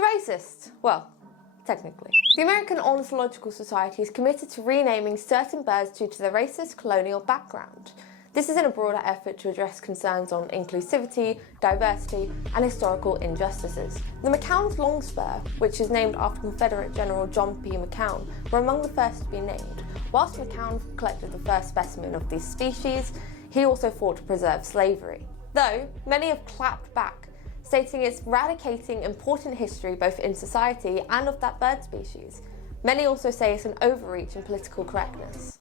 So racist? Well, technically. The American Ornithological Society is committed to renaming certain birds due to their racist colonial background. This is in a broader effort to address concerns on inclusivity, diversity, and historical injustices. The McCown's longspur, which is named after Confederate General John P. McCown, were among the first to be named. Whilst McCown collected the first specimen of these species, he also fought to preserve slavery. Though, many have clapped back, stating it's eradicating important history both in society and of that bird species. Many also say it's an overreach in political correctness.